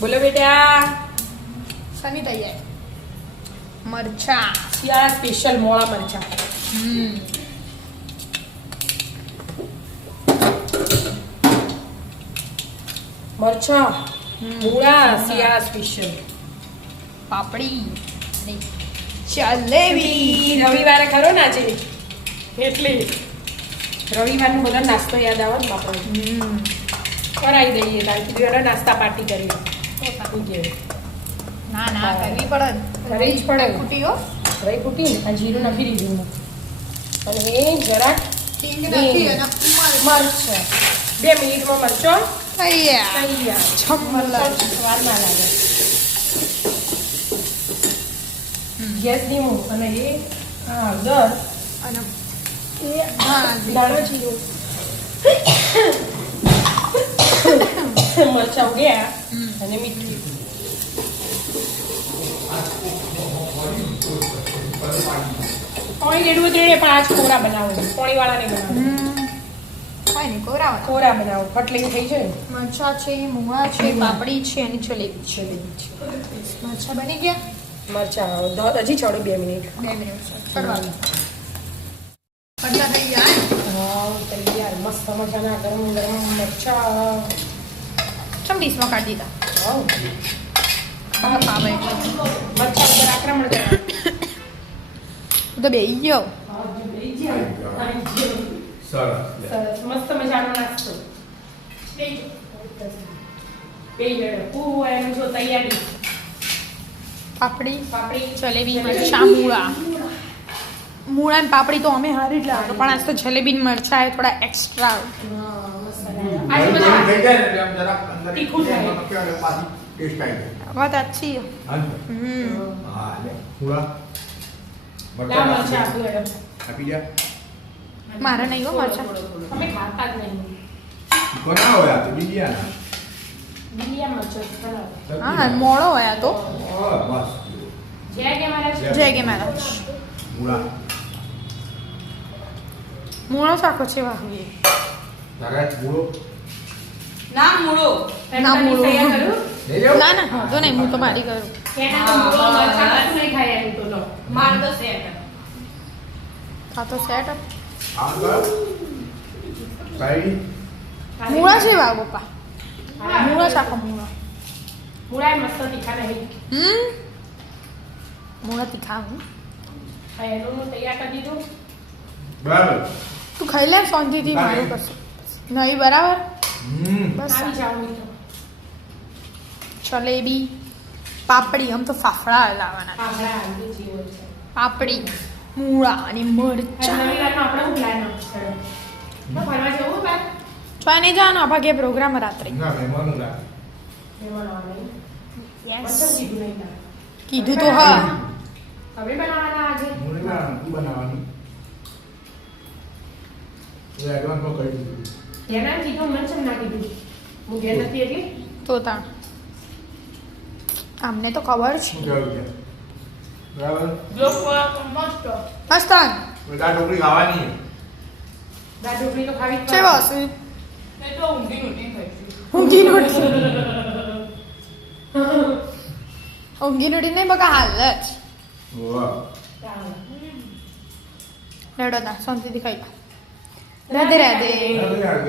બોલો બેટા. શની તૈયાર મરચા શિયાળા સ્પેશિયલ મોળા મરચા. મરચા મૂળા શિયાળા સ્પેશિયલ. પાપડી અને જલેબી. રવિવારે ખરો ને આજે એટલે રવિવારનો બધા નાસ્તો યાદ આવે ને બાપા. કરાવી દઈએ તારી કીધું નાસ્તા પાર્ટી કરીએ. ના ના કરવી પડે કરવી જ પડે. કુટીઓ રહી કુટી આ જીરું નાખી દીધું અને એ જરાક હિંગ નાખી અને મરચા 2 મિનિટમાં મરચો તૈયાર છમલા સ્વાદ ના લાગે. ગેસ ધીમું અને એ હળદર અને એ દાણો જીરો મરચા ઉગ્યા અને મીઠું. પાણી રેડવું જોઈએ પણ આજ કોરા બનાવો. પાણી વાળા નહીં બનાવો. કાંઈ નહીં કોરા બનાવો. કટલીંગ થઈ જાય. મરચા છે મૂળા છે પાપડી છે અને જલેબી છે. મરચા બની ગયા. મરચા હજી છોડો 2 મિનિટ. 2 મિનિટ ચડવા પડતા થઈ ગયા. હા તૈયાર મસ્ત મજાના ગરમ ગરમ મરચા. ચમ ડીશમાં કાઢી દીધા. હા પાવે મરચા ઉપર આક્રમણ કરે. તો બેહી ગયો. સરસ મસ્ત મજાનો નાસ્તો. એનું જો તૈયારી. પાપડી પાપડી જલેબી મરચા મૂળા ને પાપડી તો અમે હારી જ લાગે પણ આજ તો જલેબી ને મરચા એ થોડા એક્સ્ટ્રા તીખું થાય. વાત अच्छी મરચા આપી મેડમ. મારે નહીં હો મરચા. અમે ખાતા જ નહીં. બીલિયા મરચો ખરાબ. હા મોડો હોય આ તો. જય કે મહારાજ. જય કે મહારાજ. મૂળો શાકો છે વાહ ના મૂળો. ના મૂળો. તૈયાર કરું. ના ના તો નહીં હું તો મારી કરું. કેના તો મૂળો મરચા કશું નહીં ખાય એનું તો લો. માર તો સેટ. આ તો સેટ મૂળા છે વાહ પપ્પા. મૂળા શાકો મૂળા. મૂળા એ મસ્ત તીખા નહીં. મૂળા તીખા હું એનું તૈયાર કરી દીધું. બરાબર. તું ખાઈ લે શાંતિથી મારું કશું નહીં બરાબર. બસ આવી જાવ મિત્રો. જલેબી પાપડી આમ તો ફાફડા લાવવાના. આપણા આલુ જીવો છે. પાપડી મૂળા અને મરચા. રવિવારનો આપણે હું પ્લાન છે. ફરવા જવું બાર. ચોય નહીં જવાનું આ ભાગે પ્રોગ્રામ રાત્રે. ના મહેમાનો લા. મહેમાનો આવે. યસ કીધું નહીં તારે. કીધું તો હા. હવે બનાવવાના આજે. મુરગા તું બનાવવાનું. એ એડવાન્સ માં કરી દીધું. જેના કીધું મને ચમ ના કીધું. હું ઘેર નથી એટલે. તો તાણ અમને તો ખબર છે. શું કહેવું છે? બરાબર. મસ્ત બધા ઢોકળી ખાવાની. દાળ ઢોકળી તો ખાવી જ છે પડે. બસ એ તો ઊંધી નહોતી ખાઈ. ઊંઘી નોટી ઊંઘી નોટી નહીં બકા હાલ જ વાહ. લેડો તા શાંતિથી ખાઈ લો. રાધે રાધે. અરે યાર